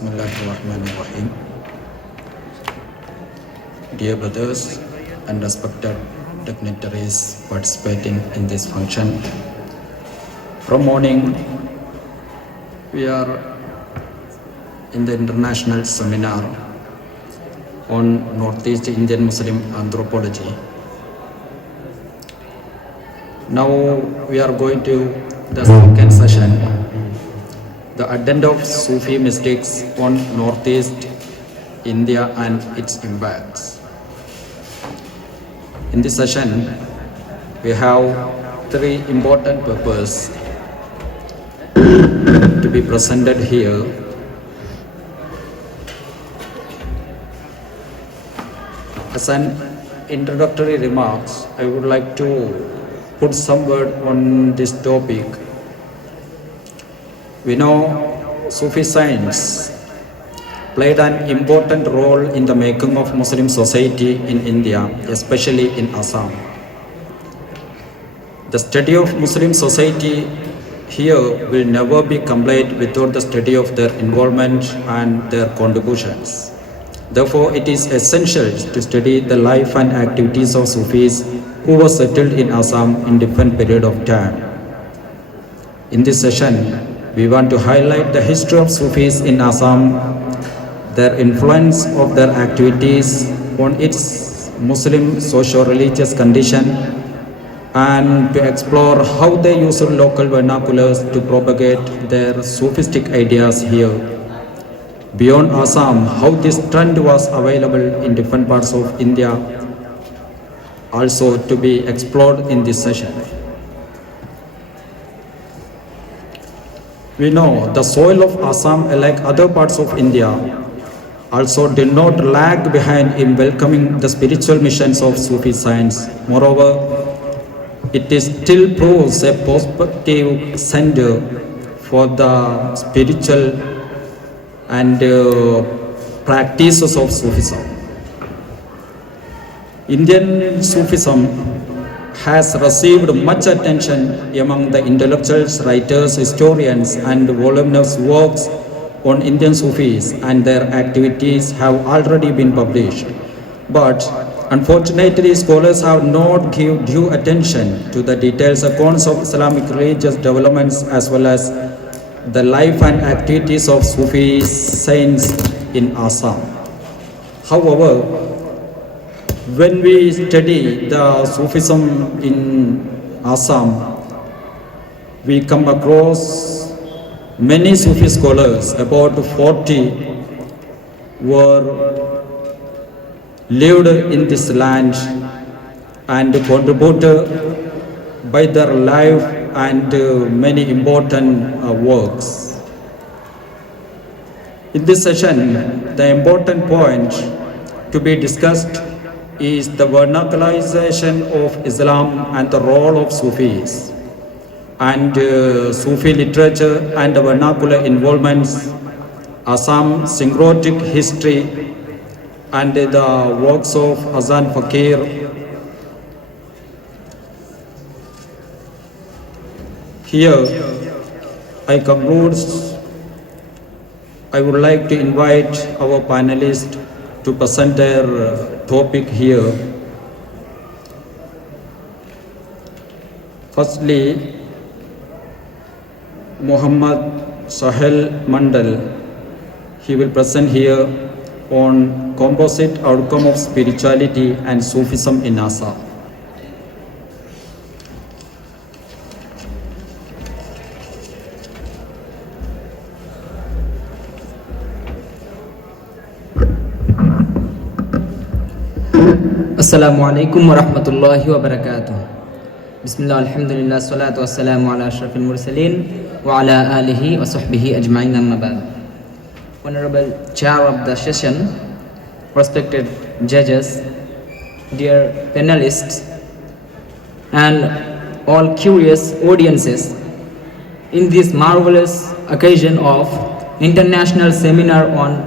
Bismillahirrahmanirrahim. Dear brothers and respected dignitaries participating in this function, from morning we are in the international seminar on Northeast Indian Muslim Anthropology. Now we are going to the second session, the advent of Sufi mystics on Northeast India and its impacts. In this session, we have three important papers to be presented here. As an introductory remarks, I would like to put some word on this topic. We know Sufi science played an important role in the making of Muslim society in India, especially in Assam. The study of Muslim society here will never be complete without the study of their involvement and their contributions. Therefore, it is essential to study the life and activities of Sufis who were settled in Assam in different period of time. In this session, we want to highlight the history of Sufis in Assam, their influence of their activities on its Muslim socio-religious condition, and to explore how they use local vernaculars to propagate their Sufistic ideas here. Beyond Assam, how this trend was available in different parts of India, also to be explored in this session. We know the soil of Assam, like other parts of India, also did not lag behind in welcoming the spiritual missions of Sufi science. Moreover, it is still proves a prospective center for the spiritual and practices of Sufism. Indian Sufism has received much attention among the intellectuals, writers, historians, and voluminous works on Indian Sufis and their activities have already been published. But unfortunately, scholars have not given due attention to the detailed accounts of Islamic religious developments as well as the life and activities of Sufi saints in Assam. However, when we study the Sufism in Assam, we come across many Sufi scholars, about 40 were lived in this land and contributed by their life and many important works. In this session, the important point to be discussed is the vernacularization of Islam and the role of Sufis, and Sufi literature and the vernacular involvements, Assam syncretic history, and the works of Azan Fakir. Here, I conclude. I would like to invite our panelists to present their topic here. Firstly, Sohel Mondel, he will present here on composite outcome of spirituality and Sufism in Assam. Assalamualaikum warahmatullahi wabarakatuh. Bismillah, alhamdulillah, salatu wassalamu ala ashrafil mursalin wa ala alihi wa sahbihi ajma'in, amma ba'd. Honorable Chair of the session, respected judges, dear panelists, and all curious audiences, in this marvelous occasion of International Seminar on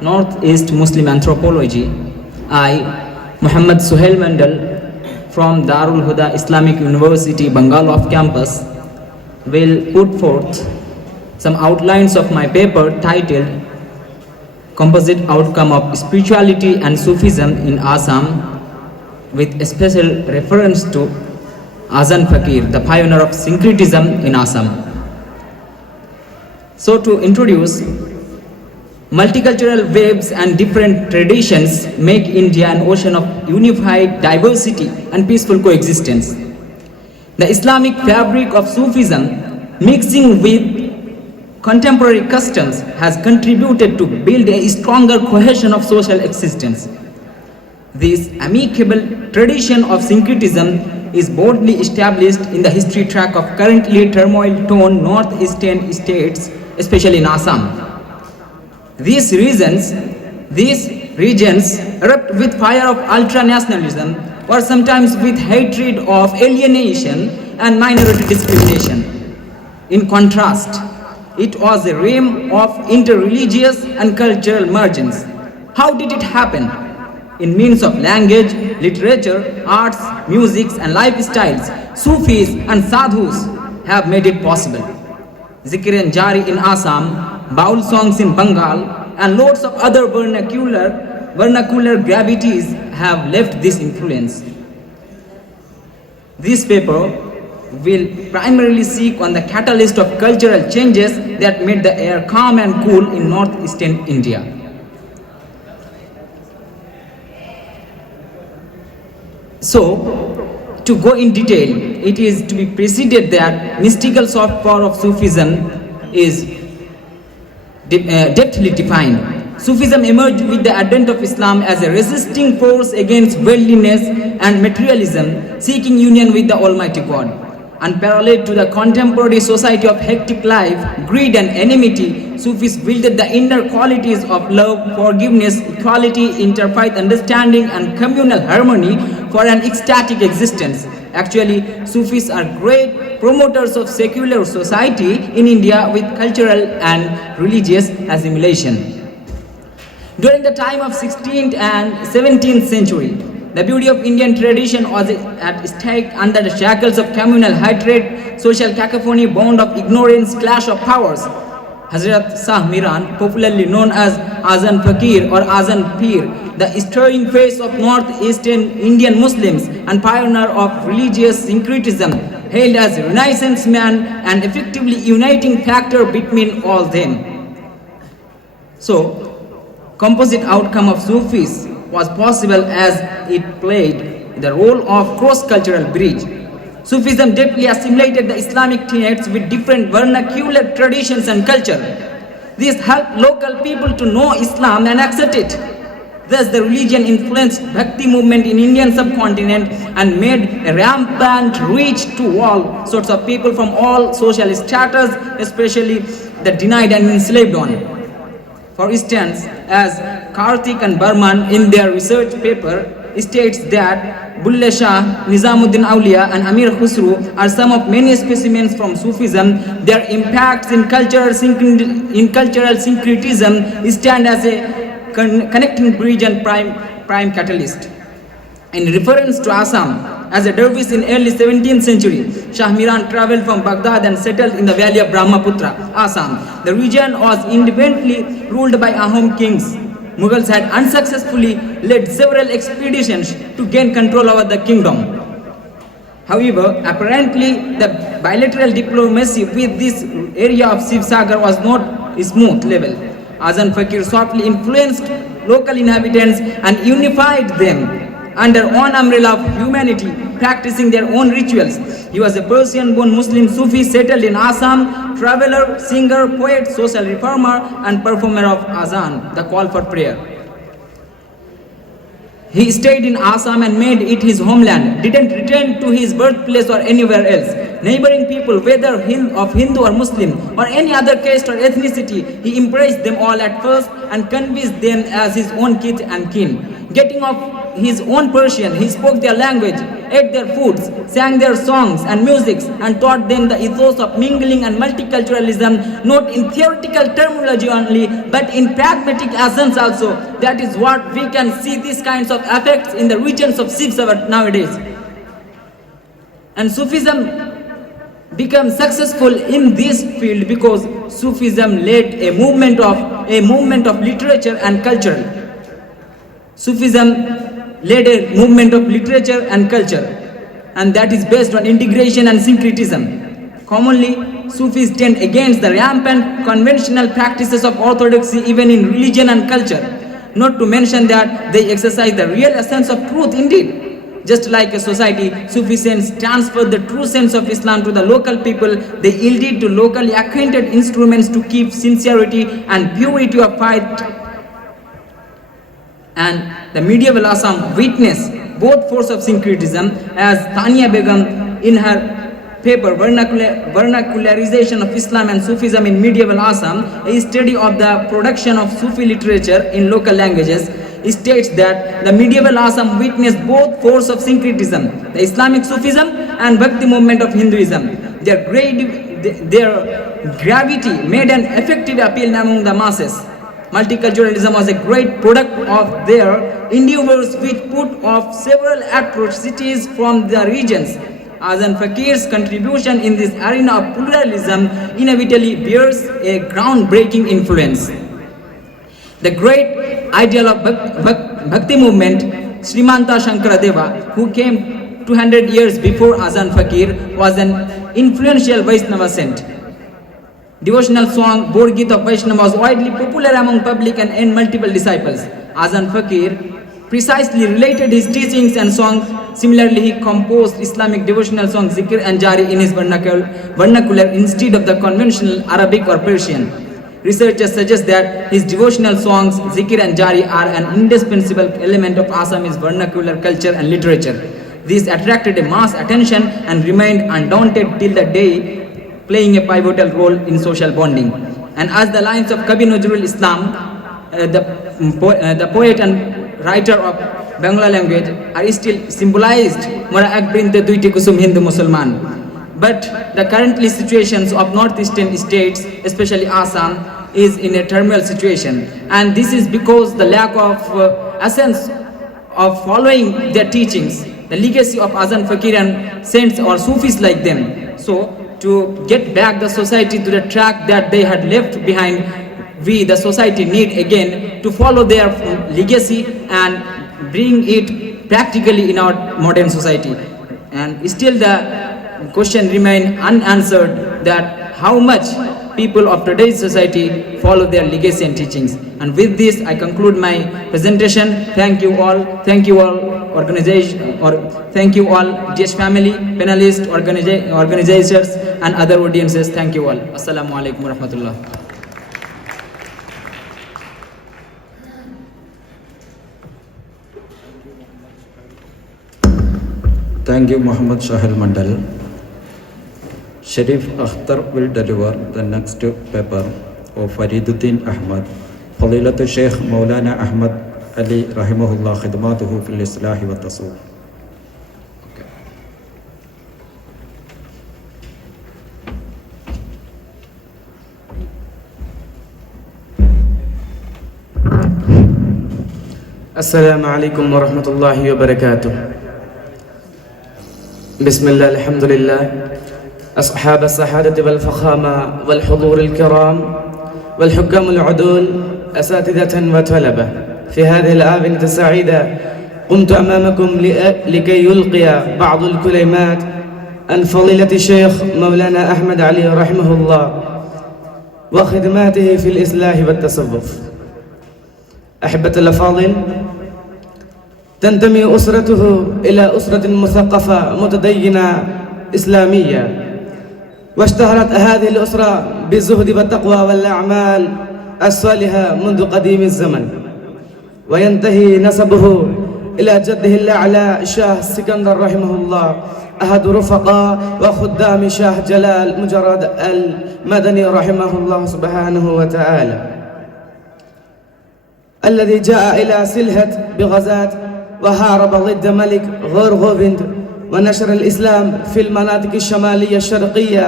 Northeast Muslim Anthropology, I, Sohel Mondel, from Darul Huda Islamic University, Bengal off campus, will put forth some outlines of my paper titled composite outcome of spirituality and Sufism in Assam, with a special reference to Azan Fakir, the pioneer of syncretism in Assam. So to introduce, multicultural waves and different traditions make India an ocean of unified diversity and peaceful coexistence. The Islamic fabric of Sufism, mixing with contemporary customs, has contributed to build a stronger cohesion of social existence. This amicable tradition of syncretism is boldly established in the history track of currently turmoil-torn northeastern states, especially in Assam. These regions erupt with fire of ultra-nationalism, or sometimes with hatred of alienation and minority discrimination. In contrast, it was a realm of interreligious and cultural mergence. How did it happen? In means of language, literature, arts, music and lifestyles, Sufis and Sadhus have made it possible. Zikr and Jari in Assam, Baul songs in Bengal, and loads of other vernacular gravities have left this influence. This paper will primarily seek on the catalyst of cultural changes that made the air calm and cool in northeastern India. So, to go in detail, it is to be preceded that mystical soft power of Sufism is depthly defined. Sufism emerged with the advent of Islam as a resisting force against worldliness and materialism, seeking union with the Almighty God. Unparalleled to the contemporary society of hectic life, greed and enmity, Sufis wielded the inner qualities of love, forgiveness, equality, interfaith understanding and communal harmony for an ecstatic existence. Actually, Sufis are great promoters of secular society in India with cultural and religious assimilation. During the time of 16th and 17th century, the beauty of Indian tradition was at stake under the shackles of communal hatred, social cacophony, bond of ignorance, clash of powers. Hazrat Shah Miran, popularly known as Azan Fakir or Azan Pir, the stirring face of northeastern Indian Muslims and pioneer of religious syncretism, hailed as a Renaissance man and effectively uniting factor between all them. So, composite outcome of Sufis was possible as it played the role of cross-cultural bridge. Sufism deeply assimilated the Islamic tenets with different vernacular traditions and culture. This helped local people to know Islam and accept it. Thus, the religion influenced Bhakti movement in Indian subcontinent and made a rampant reach to all sorts of people from all social stratas, especially the denied and enslaved one. For instance, as Karthik and Burman in their research paper states that Bulle Shah, Nizamuddin Auliya and Amir Khusru are some of many specimens from Sufism. Their impacts in cultural syncretism stand as a connecting bridge and prime catalyst. In reference to Assam, as a dervish in early 17th century, Shah Miran traveled from Baghdad and settled in the valley of Brahmaputra, Assam. The region was independently ruled by Ahom kings. Mughals had unsuccessfully led several expeditions to gain control over the kingdom. However, apparently the bilateral diplomacy with this area of Sivsagar was not smooth level. Azan Fakir softly influenced local inhabitants and unified them under one umbrella of humanity, practicing their own rituals. He was a Persian-born Muslim Sufi settled in Assam, traveler, singer, poet, social reformer, and performer of Azan, the call for prayer. He stayed in Assam and made it his homeland, didn't return to his birthplace or anywhere else. Neighboring people, whether of Hindu or Muslim or any other caste or ethnicity, he embraced them all at first and convinced them as his own kith and kin. Getting off his own Persian, he spoke their language, ate their foods, sang their songs and music, and taught them the ethos of mingling and multiculturalism, not in theoretical terminology only, but in pragmatic essence also. That is what we can see these kinds of effects in the regions of Sivsagar nowadays. And Sufism become successful in this field because Sufism led a movement of literature and culture. Sufism led a movement of literature and culture, and that is based on integration and syncretism. Commonly, Sufis tend against the rampant conventional practices of orthodoxy even in religion and culture, not to mention that they exercise the real essence of truth indeed. Just like a society, Sufisms transferred the true sense of Islam to the local people. They yielded to locally acquainted instruments to keep sincerity and purity of faith. And the medieval Assam witnessed both forms of syncretism, as Tania Begum in her paper Vernacularization of Islam and Sufism in Medieval Assam, a study of the production of Sufi literature in local languages, states that the medieval Assam witnessed both forms of syncretism, the Islamic Sufism and Bhakti movement of Hinduism. Their gravity made an effective appeal among the masses. Multiculturalism was a great product of their endeavors, which put off several atrocities from the regions. Azan Fakir's contribution in this arena of pluralism inevitably bears a groundbreaking influence. The great ideal of Bhakti movement, Srimanta Shankaradeva, who came 200 years before Azan Fakir, was an influential Vaishnava saint. Devotional song Borgit of Vaishnava was widely popular among public and earned multiple disciples. Azan Fakir precisely related his teachings and songs. Similarly, he composed Islamic devotional song Zikr and Jari in his vernacular instead of the conventional Arabic or Persian. Researchers suggest that his devotional songs Zikr and Jari are an indispensable element of Assamese vernacular culture and literature. These attracted a mass attention and remained undaunted till the day, playing a pivotal role in social bonding. And as the lines of Kabi Nazrul Islam, the poet and writer of Bangla language, are still symbolized Mora ek printe duiti kusum Hindu Musulman. But the currently situations of northeastern states, especially Assam, is in a turmoil situation, and this is because the lack of essence of following their teachings, the legacy of Azan Fakir and saints or Sufis like them. So to get back the society to the track that they had left behind, we the society need again to follow their legacy and bring it practically in our modern society. And still the question remains unanswered, that how much people of today's society follow their legacy and teachings. And with this I conclude my presentation. Thank you all organization, or thank you all DH family, panelists, organizers and other audiences. Thank you all. Assalamu alaikum wa rahmatullah. Thank you, Muhammad Sohel Mondel. Sharif Aktar will deliver the next paper of Fariduddin Ahmad, Fadilatul Sheikh Maulana Ahmad Ali Rahimahullah Khidmatuhu fil Islahi wa Tasawwuf. السلام عليكم ورحمة الله وبركاته. بسم الله الحمد لله. أصحاب السعادة والفخامة والحضور الكرام والحكام العدول، أساتذة وطلبة، في هذه الآونة السعيدة قمت أمامكم لكي يلقي بعض الكلمات عن فضيلة الشيخ مولانا أحمد علي رحمه الله وخدماته في الإصلاح والتصوف. أحبة الأفاضل، تنتمي أسرته إلى أسرة مثقفة متدينة إسلامية، واشتهرت هذه الأسرة بالزهد والتقوى والأعمال الصالحة منذ قديم الزمن، وينتهي نسبه إلى جده الأعلى شاه سكندر رحمه الله، أحد رفقاء وخدام شاه جلال مجرد المدني رحمه الله سبحانه وتعالى، الذي جاء إلى سلهت بغزاة وهارب ضد ملك غورغوفند ونشر الإسلام في المناطق الشمالية الشرقية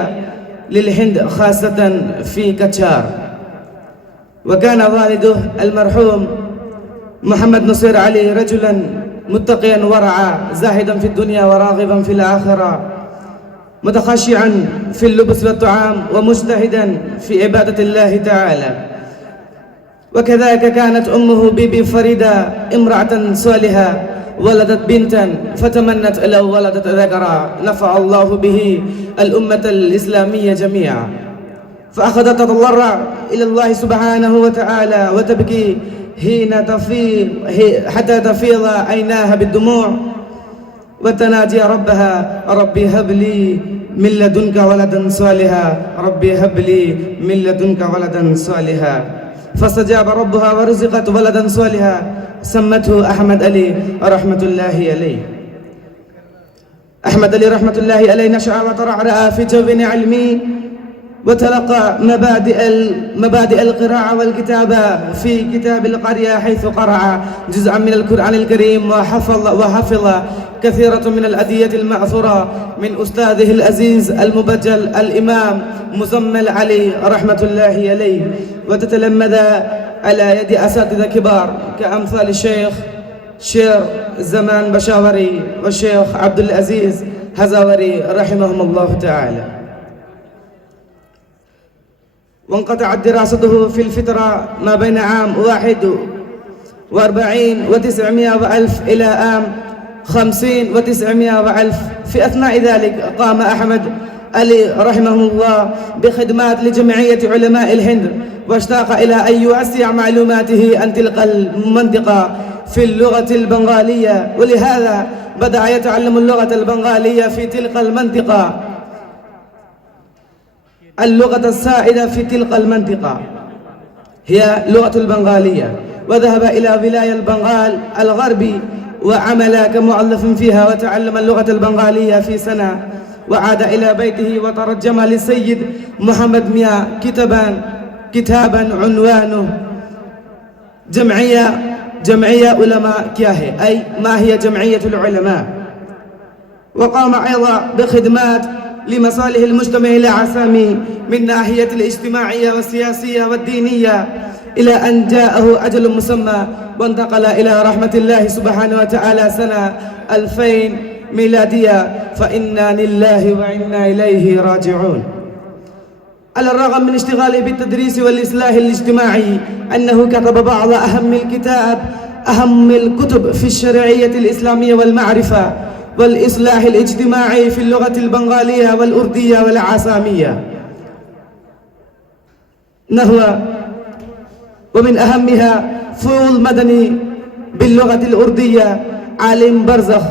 للهند، خاصة في كتشار. وكان والده المرحوم محمد نصير علي رجلا متقيا ورعا، زاهدا في الدنيا وراغبا في الآخرة، متخشعا في اللبس والطعام ومجتهدا في عبادة الله تعالى. وكذلك كانت أمه بيبي فريدة امرأة صالحة، ولدت بنتا فتمنت لو ولدت ذكرا نفع الله به الأمة الإسلامية جميعا، فأخذت تتضرع إلى الله سبحانه وتعالى وتبكي حتى تفيض عيناها بالدموع وتنادي ربها: ربي هب لي من لدنك ولدا صالحا، ربي هب لي من لدنك ولدا صالحا. فاستجاب ربها ورزقت ولدا صالحا سمته أحمد علي رحمة الله عليه. أحمد علي رحمة الله عليه نشأ وترعرع في جو علمي، وتلقى مبادئ القراءة والكتابة في كتاب القرية، حيث قرأ جزءا من القرآن الكريم وحفظ كثيرة من الأدعية المأثورة من أستاذه العزيز المبجل الإمام مزمل علي رحمة الله عليه، وتتلمذ على يد أساتذة كبار كأمثال الشيخ شير زمان بشاوري والشيخ عبد العزيز هزاوري رحمهم الله تعالى. وانقطعت دراسته في الفترة ما بين عام 41 و900 وألف إلى عام 50 و900 وألف. في أثناء ذلك قام أحمد علي رحمه الله بخدمات لجمعية علماء الهند، واشتاق إلى أن يوسع معلوماته عن تلك المنطقة في اللغة البنغالية، ولهذا بدأ يتعلم اللغة البنغالية في تلك المنطقة، اللغة السائدة في تلك المنطقة هي لغة البنغالية، وذهب إلى ولاية البنغال الغربي وعمل كمؤلف فيها، وتعلم اللغة البنغالية في سنة، وعاد إلى بيته وترجم للسيد محمد مياه كتابا عنوانه جمعية علماء كياهي، أي ما هي جمعية العلماء. وقام أيضا بخدمات لمصالح المجتمع العسامي من ناحية الاجتماعية والسياسية والدينية، إلى أن جاءه أجل مسمى وانتقل إلى رحمة الله سبحانه وتعالى سنة 2000 ميلادية، فإنا لله وإنا إليه راجعون. على الرغم من اشتغاله بالتدريس والإصلاح الاجتماعي، أنه كتب بعض أهم الكتب في الشرعية الإسلامية والمعرفة والإصلاح الاجتماعي في اللغة البنغالية والأردية والعسامية نهو، ومن أهمها فول مدني باللغة الأردية، عالم برزخ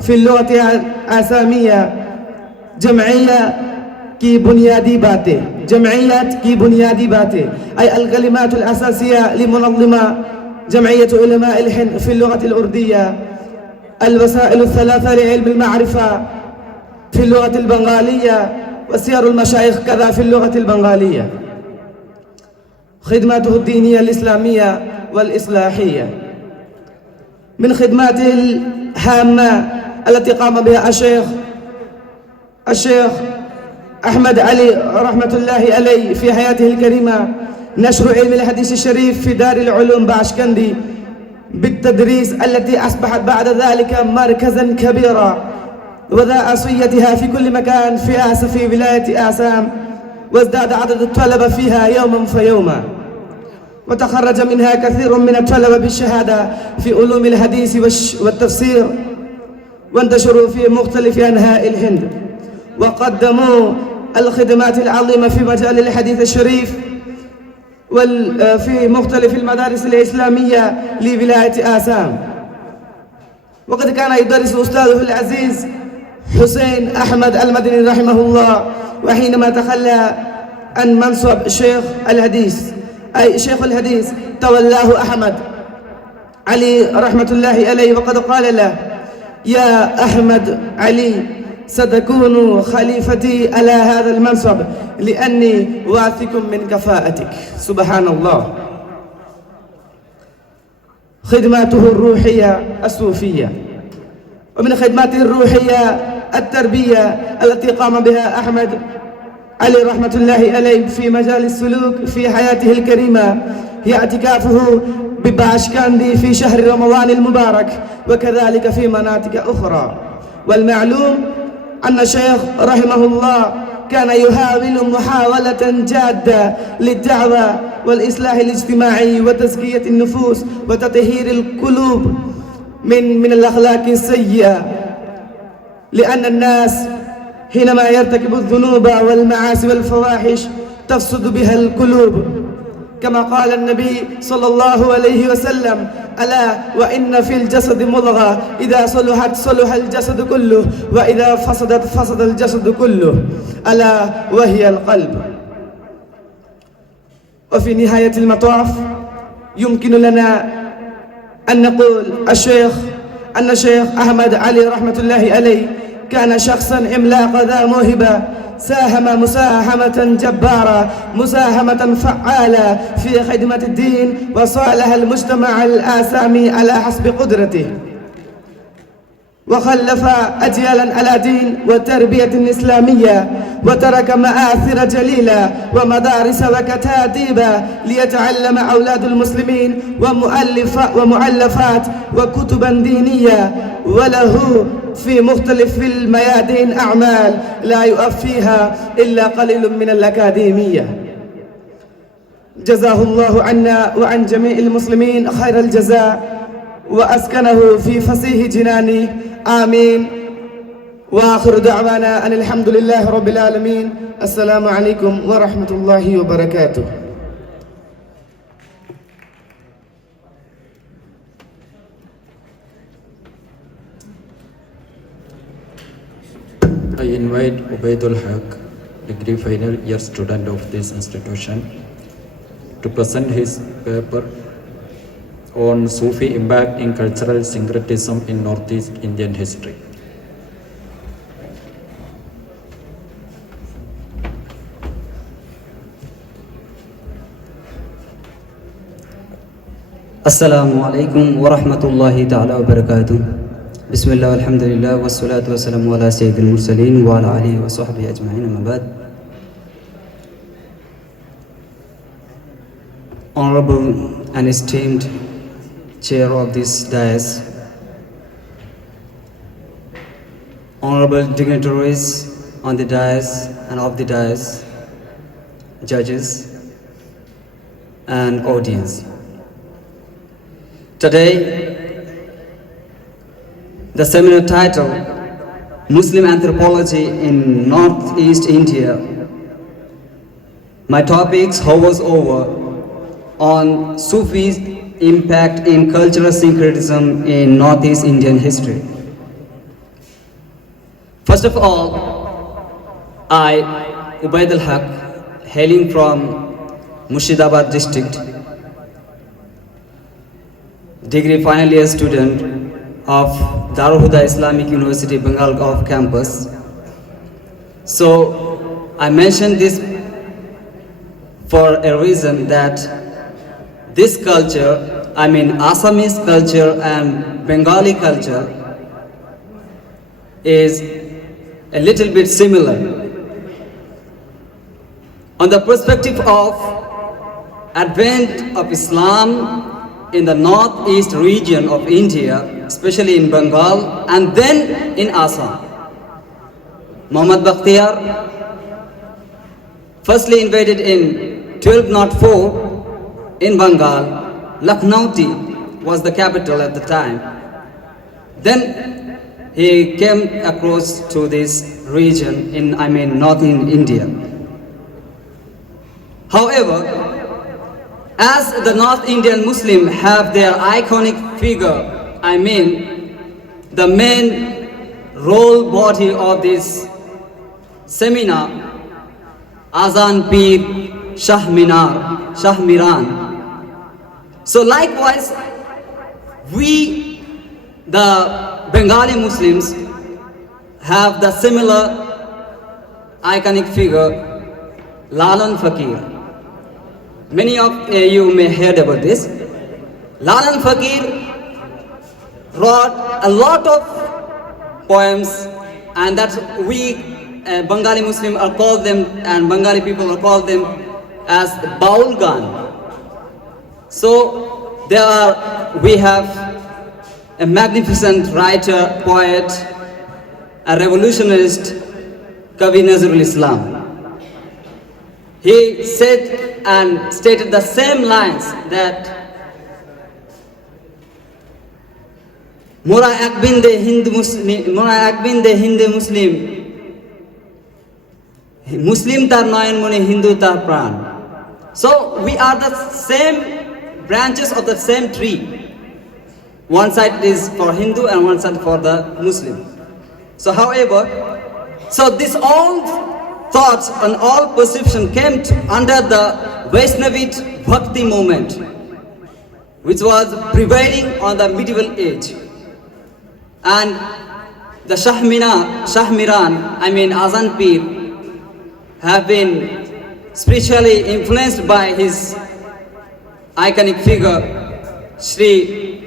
في اللغة العسامية، جمعية کی بنیادی باتیں أي الكلمات الأساسية لمنظمة جمعية علماء الهند في اللغة الأردية، الوسائل الثلاثة لعلم المعرفة في اللغة البنغالية، وسير المشايخ كذا في اللغة البنغالية. خدماته الدينية الإسلامية والإصلاحية. من خدماته الهامة التي قام بها الشيخ أحمد علي رحمة الله عليه في حياته الكريمة نشر علم الحديث الشريف في دار العلوم باشكندي بالتدريس، التي أصبحت بعد ذلك مركزا كبيرا وذا أصيتها في كل مكان في ولاية أسام، وازداد عدد الطلبة فيها يوما فيوما، وتخرج منها كثير من الطلبة بالشهادة في علوم الحديث والتفسير، وانتشروا في مختلف أنحاء الهند، وقدموا الخدمات العظيمة في مجال الحديث الشريف في مختلف المدارس الإسلامية لولاية آسام. وقد كان يدرس أستاذه العزيز حسين أحمد المدني رحمه الله، وحينما تخلى عن منصب شيخ الحديث تولاه أحمد علي رحمة الله عليه، وقد قال له: يا أحمد علي، ستكون خليفتي على هذا المنصب لأني واثق من كفاءتك. سبحان الله. خدماته الروحية الصوفية. ومن خدماته الروحية التربية التي قام بها أحمد علي رحمة الله عليه في مجال السلوك في حياته الكريمة هي اعتكافه بباشكاندي في شهر رمضان المبارك، وكذلك في مناطق أخرى. والمعلوم أن الشيخ رحمه الله كان يحاول محاولة جادة للدعوة والإصلاح الاجتماعي وتزكية النفوس وتطهير القلوب من الأخلاق السيئة، لأن الناس حينما يرتكب الذنوب والمعاصي والفواحش تفسد بها القلوب، كما قال النبي صلى الله عليه وسلم: ألا وإن في الجسد مضغة إذا صلحت صلح الجسد كله وإذا فسدت فسد الجسد كله، ألا وهي القلب. وفي نهاية المطاف يمكن لنا أن نقول أن الشيخ أحمد علي رحمة الله عليه كان شخصا عملاقا ذا موهبة، ساهم مساهمة جبارة، مساهمة فعالة في خدمة الدين وصالح المجتمع الآسامي على حسب قدرته، وخلف أجيالا على دين وتربية إسلامية، وترك مآثر جليلة ومدارس وكتاتيب ليتعلم أولاد المسلمين ومؤلفات وكتبا دينية، وله في مختلف الميادين أعمال لا يؤفيها إلا قليل من الأكاديمية. جزاه الله عنا وعن جميع المسلمين خير الجزاء وأسكنه في فسيح جنانه، آمين. وآخر دعوانا أن الحمد لله رب العالمين. السلام عليكم ورحمة الله وبركاته. I invite Obaidul Hoque, degree final year student of this institution, to present his paper on Sufi impact in cultural syncretism in Northeast Indian history. Assalamu alaikum wa rahmatullahi ta'ala wa barakatuh. Bismillah, alhamdulillah, wa salatu wa salamu ala sayyidil mursaleen wa ala alihi wa sahbihi ajma'in, amma ba'd. Honorable and esteemed chair of this dais, honorable dignitaries on the dais and off the dais, judges and audience. Today, the seminar title, Muslim Anthropology in Northeast India. My topics hovers over on Sufi's impact in cultural syncretism in Northeast Indian history. First of all, I, Obaidul, hailing from Murshidabad district, degree final year student of Darul Huda Islamic University, Bengal off campus. So I mentioned this for a reason that this culture, I mean Assamese culture and Bengali culture, is a little bit similar. On the perspective of advent of Islam in the northeast region of India, especially in Bengal and then in Assam. Muhammad Bakhtiyar firstly invaded in 1204 in Bengal. Lucknowti was the capital at the time. Then he came across to this region in, northern India. However, as the North Indian Muslim have their iconic figure, the main role body of this seminar, Azan Pir Shah Miran. So likewise, we, the Bengali Muslims, have the similar iconic figure, Lalan Fakir. Many of you may have heard about this. Lalan Fakir wrote a lot of poems, and that's we Bengali Muslims are called them, and Bengali people are called them as Baul Gan. So we have a magnificent writer, poet, a revolutionist, Kavi Nazrul Islam. He said and stated the same lines that Mora akbinde Hindu Muslim Muslim tar nayan mune Hindu tar pran. So we are the same branches of the same tree. One side is for Hindu and one side for the Muslim. So however, this all thoughts and all perception came under the Vaishnavite Bhakti movement, which was prevailing on the medieval age. And the Shahmiran, Azan Pir, have been spiritually influenced by his iconic figure, Sri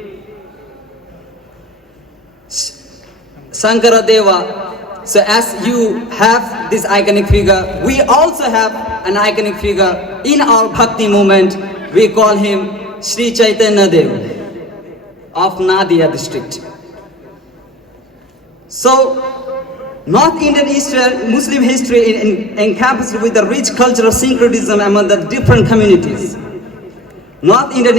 Shankaradeva. So as you have this iconic figure, we also have an iconic figure in our Bhakti movement. We call him Sri Chaitanya Dev of Nadia district. So North Indian Muslim history encompassed with the rich cultural syncretism among the different communities. North Indian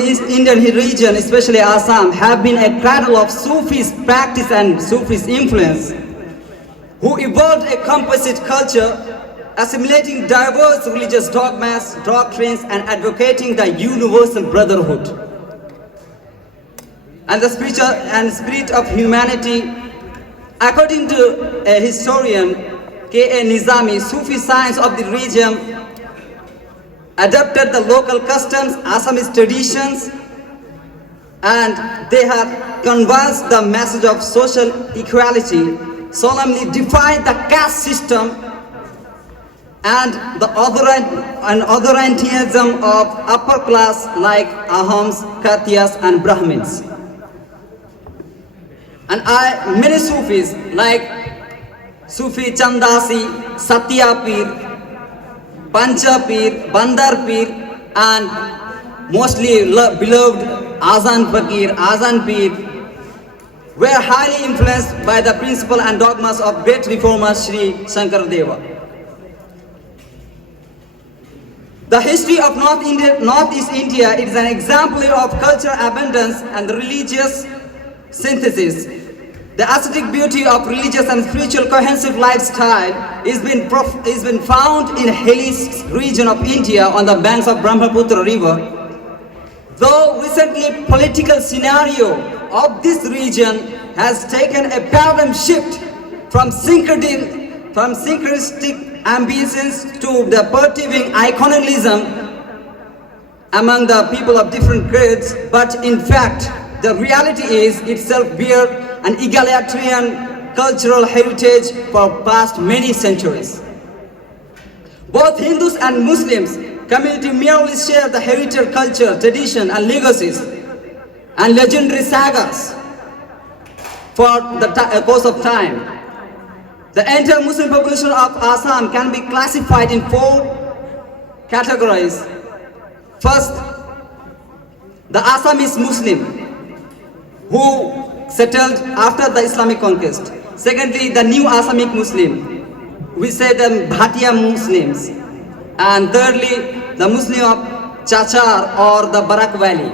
region, especially Assam, have been a cradle of Sufis practice and Sufis influence, who evolved a composite culture, assimilating diverse religious dogmas, doctrines, and advocating the universal brotherhood and the spirit of humanity. According to a historian, K.A. Nizami, Sufi science of the region adopted the local customs, Assamese traditions, and they have conversed the message of social equality, solemnly defined the caste system and the authoritarianism of upper class like Ahams, Katiyas, and Brahmins. And many Sufis like Sufi Chandasi, Satya Pir, Pancha Pir, Bandar Pir, and mostly beloved Azan Fakir, Azan Pir, were highly influenced by the principle and dogmas of great reformer Sri Shankaradeva. The history of Northeast India is an exemplary of cultural abundance and religious synthesis. The aesthetic beauty of religious and spiritual cohesive lifestyle is been found in hilly region of India on the banks of Brahmaputra river. Though recently political scenario of this region has taken a paradigm shift from syncretistic ambitions to the pervading iconoclasm among the people of different grades, but in fact, the reality is itself bear an egalitarian cultural heritage for past many centuries. Both Hindus and Muslims community merely share the heritage, culture, tradition, and legacies, and legendary sagas for the course of time. The entire Muslim population of Assam can be classified in 4 categories. First, the Assamese Muslim, who settled after the Islamic conquest. Secondly, the new Assamic Muslim, we say them Bhatia Muslims. And thirdly, the Muslim of Chachar or the Barak Valley.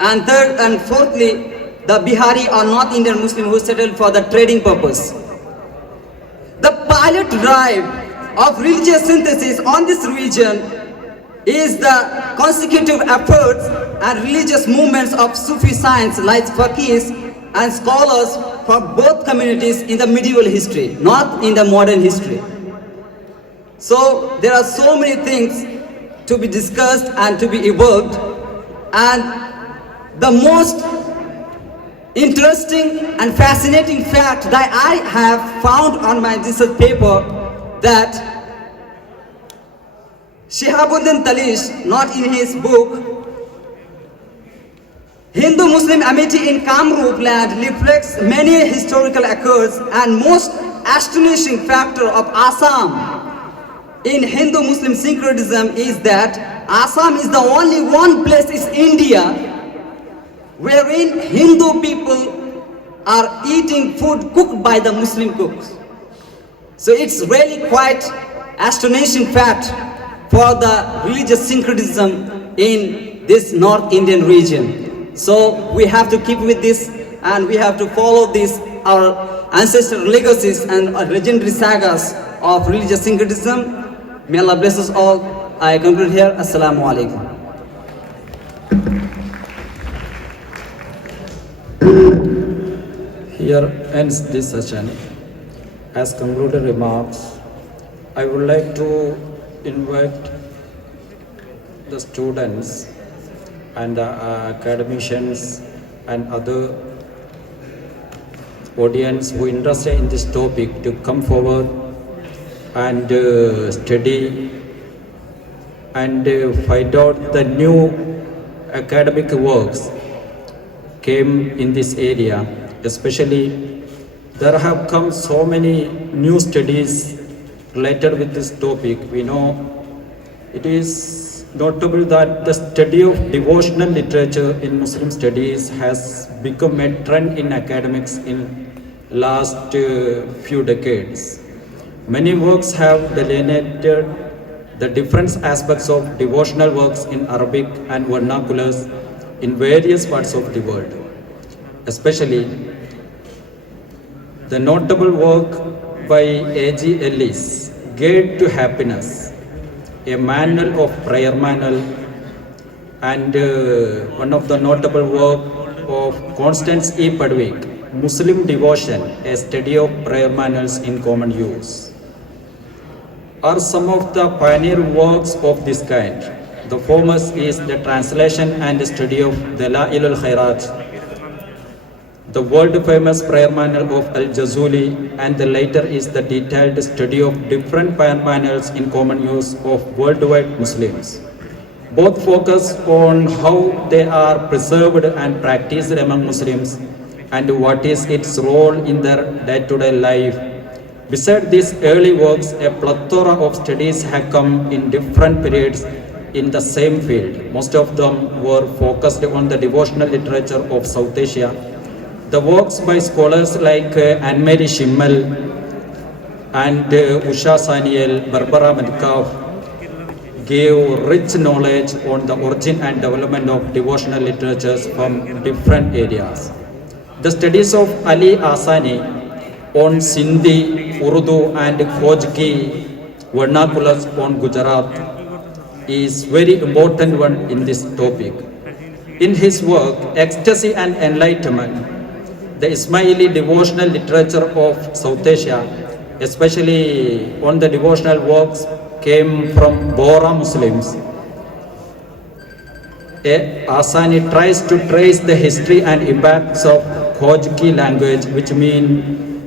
And third and fourthly, the Bihari or North Indian Muslim who settled for the trading purpose. The pilot drive of religious synthesis on this region is the consecutive efforts and religious movements of Sufi science like faqirs and scholars for both communities in the medieval history, not in the modern history. So there are so many things to be discussed and to be evolved, and the most interesting and fascinating fact that I have found on my research paper that Shihabuddin Talish, not in his book, Hindu-Muslim amity in Kamrup land reflects many historical occurs, and most astonishing factor of Assam in Hindu-Muslim syncretism is that Assam is the only one place in India wherein Hindu people are eating food cooked by the Muslim cooks. So it's really quite astonishing fact for the religious syncretism in this North Indian region. So we have to keep with this, and we have to follow this, our ancestral legacies and legendary sagas of religious syncretism. May Allah bless us all. I conclude here. Assalamu alaikum. Here ends this session. As concluded remarks, I would like to invite the students and academicians and other audience who are interested in this topic to come forward and study and find out the new academic works came in this area. Especially, there have come so many new studies related with this topic. We know it is notable that the study of devotional literature in Muslim studies has become a trend in academics in last few decades. Many works have delineated the different aspects of devotional works in Arabic and vernaculars in various parts of the world. Especially the notable work by A.G. Ellis, Guide to Happiness, a manual of prayer manual, and one of the notable work of Constance E. Padwick, Muslim Devotion, a study of prayer manuals in common use, are some of the pioneer works of this kind. The foremost is the translation and study of Dalail al-Khairat, the world-famous prayer manual of Al-Jazuli, and the later is the detailed study of different prayer manuals in common use of worldwide Muslims. Both focus on how they are preserved and practiced among Muslims and what is its role in their day-to-day life. Besides these early works, a plethora of studies have come in different periods in the same field. Most of them were focused on the devotional literature of South Asia. The works by scholars like Anne-Marie Schimmel and Usha Saniel, Barbara Metcalf gave rich knowledge on the origin and development of devotional literatures from different areas. The studies of Ali Asani on Sindhi, Urdu and Hoque vernaculars on Gujarat is very important one in this topic. In his work, Ecstasy and Enlightenment, the Ismaili devotional literature of South Asia, especially on the devotional works, came from Bohra Muslims. Asani tries to trace the history and impacts of Hoque language,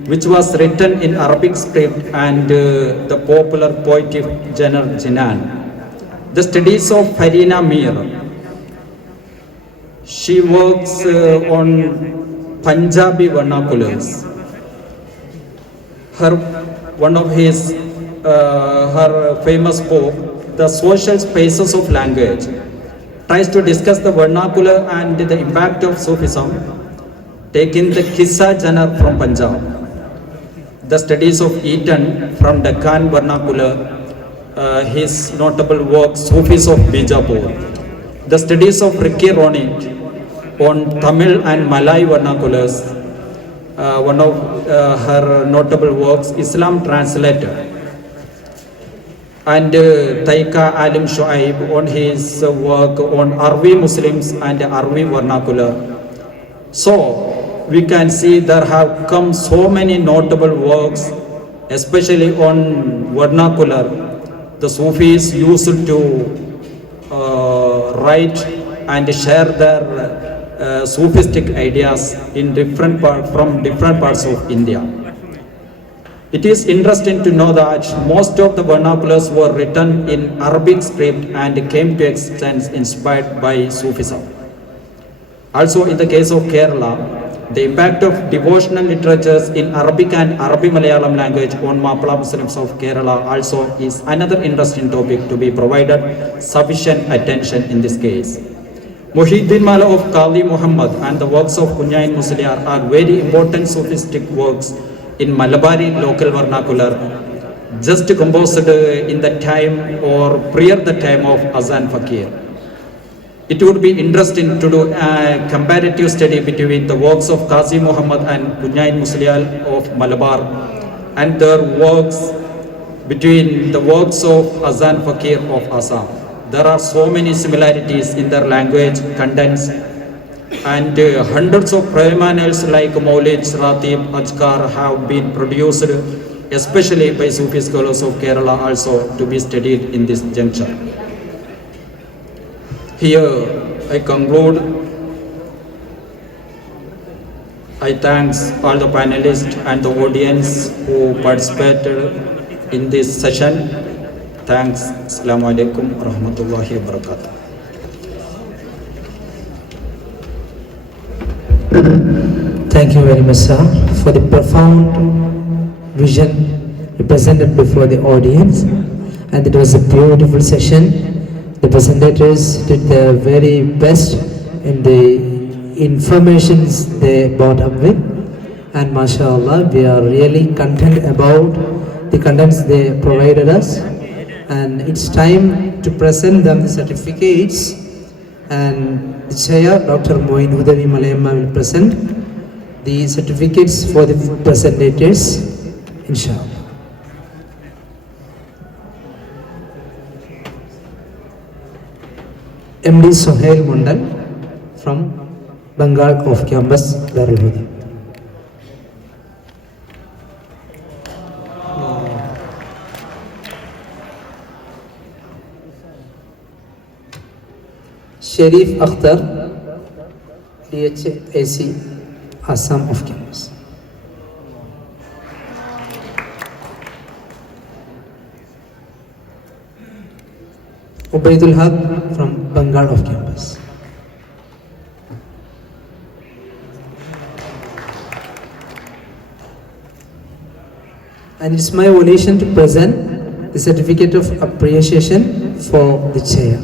which was written in Arabic script and the popular poetic genre Jinan. The studies of Farina Mir, she works on Punjabi vernaculars. One of her famous book, The Social Spaces of Language, tries to discuss the vernacular and the impact of Sufism, taking the Qissa genre from Punjab. The studies of Eaton from Deccan vernacular, his notable work Sufis of Bijapur. The studies of Ricky Ronit on Tamil and Malay vernaculars, one of her notable works, Islam Translator, and Taika Alim Shoaib on his work on Arvi Muslims and Arvi vernacular. So we can see there have come so many notable works, especially on vernacular. The Sufis used to write and share their Sufistic ideas in from different parts of India. It is interesting to know that most of the vernaculars were written in Arabic script and came to extent inspired by Sufism. Also, in the case of Kerala, the impact of devotional literatures in Arabic and Arabic Malayalam language on Mapala Muslims of Kerala also is another interesting topic to be provided sufficient attention in this case. Muhyiddin Mala of Kali Muhammad and the works of Kunyain Musliar are very important sophistic works in Malabari local vernacular, just composed in the time or prior the time of Azan Fakir. It would be interesting to do a comparative study between the works of Qazi Muhammad and Kunyain Musliar of Malabar and their works between the works of Azan Fakir of Assam. There are so many similarities in their language, contents, and hundreds of prayer manuals like Maulid, Ratib, Ajkar have been produced, especially by Sufi scholars of Kerala, also to be studied in this juncture. Here I conclude. I thank all the panelists and the audience who participated in this session. Thanks. Assalamu alaikum wa rahmatullahi wa barakatuh. Thank you very much, sir, for the profound vision represented before the audience, and it was a beautiful session. The presenters did their very best in the informations they brought up with, and mashallah, we are really content about the contents they provided us. And it's time to present them the certificates, and the chair, Dr. Moyin Hudawi Malayamma, will present the certificates for the presentators, inshallah. MD Sohel Mondel from Bengal of campus, Darul. Sarif Aktar, DHAC, Assam of campus. Obaidul from Bengal of campus. And it's my volition to present the certificate of appreciation for the chair.